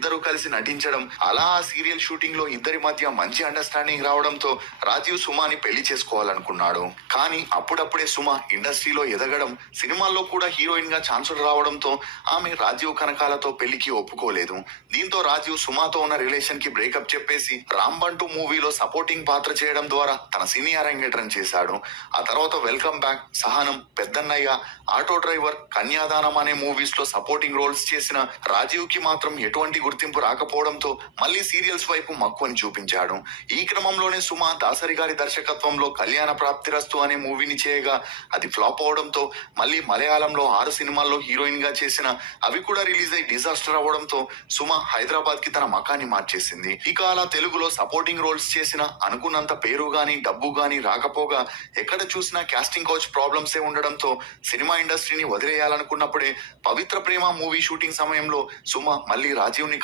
ఇద్దరు కలిసి నటించడం, అలా ఆ సీరియల్ షూటింగ్ లో ఇద్దరి మధ్య మంచి అండర్స్టాండింగ్ రావడంతో రాజీవ్ సుమాని పెళ్లి చేసుకోవాలనుకున్నాడు. కానీ అప్పుడప్పుడే సుమ ఇండస్ట్రీలో ఎదగడం, సినిమాల్లో కూడా హీరోయిన్ గా ఛాన్సులు రావడంతో ఆమె రాజీవ్ కనకాలతో పెళ్లికి ఒప్పుకోలేదు. దీంతో రాజీవ్ సుమాతో ఉన్న రిలేషన్ కి బ్రేకప్ చెప్పేసి రాంబంటూ మూవీలో సపోర్టింగ్ పాత్ర చేయడం ద్వారా తన సినీ అరంగేట్రం చేశాడు. ఆ తర్వాత వెల్కమ్ బ్యాక్, సహనం, పెద్దన్నయ్య, ఆటో డ్రైవర్, కన్యాదానం అనే మూవీస్ లో సపోర్టింగ్ రోల్స్ చేసిన రాజీవ్ కి మాత్రం ఎటువంటి గుర్తింపు రాకపోవడంతో మళ్ళీ సీరియల్స్ వైపు మక్కువని చూపించాడు. ఈ క్రమంలోనే సుమ దాసరి గారి దర్శకత్వంలో కళ్యాణ ప్రాప్తిరస్తు అనే మూవీని చేయగా అది ఫ్లాప్ అవడంతో మళ్ళీ మలయాళంలో 6 సినిమాల్లో హీరోయిన్ గా చేసిన అవి కూడా రిలీజ్ అయి డిజాస్టర్ అవడంతో సుమ హైదరాబాద్ కి తన మకాన్ని మార్చేసింది. ఇక అలా తెలుగులో సపోర్టింగ్ రోల్స్ చేసిన అనుకున్నంత పేరు గాని డబ్బు గాని రాకపోగా ఎక్కడ చూసినా కాస్టింగ్ కౌచ్ ప్రాబ్లమ్సే ఉండడంతో సినిమా ఇండస్ట్రీని వదిలేయాలనుకున్నప్పుడే పవిత్ర ప్రేమ మూవీ షూటింగ్ సమయంలో సుమ మళ్ళీ రాజీవ్ ని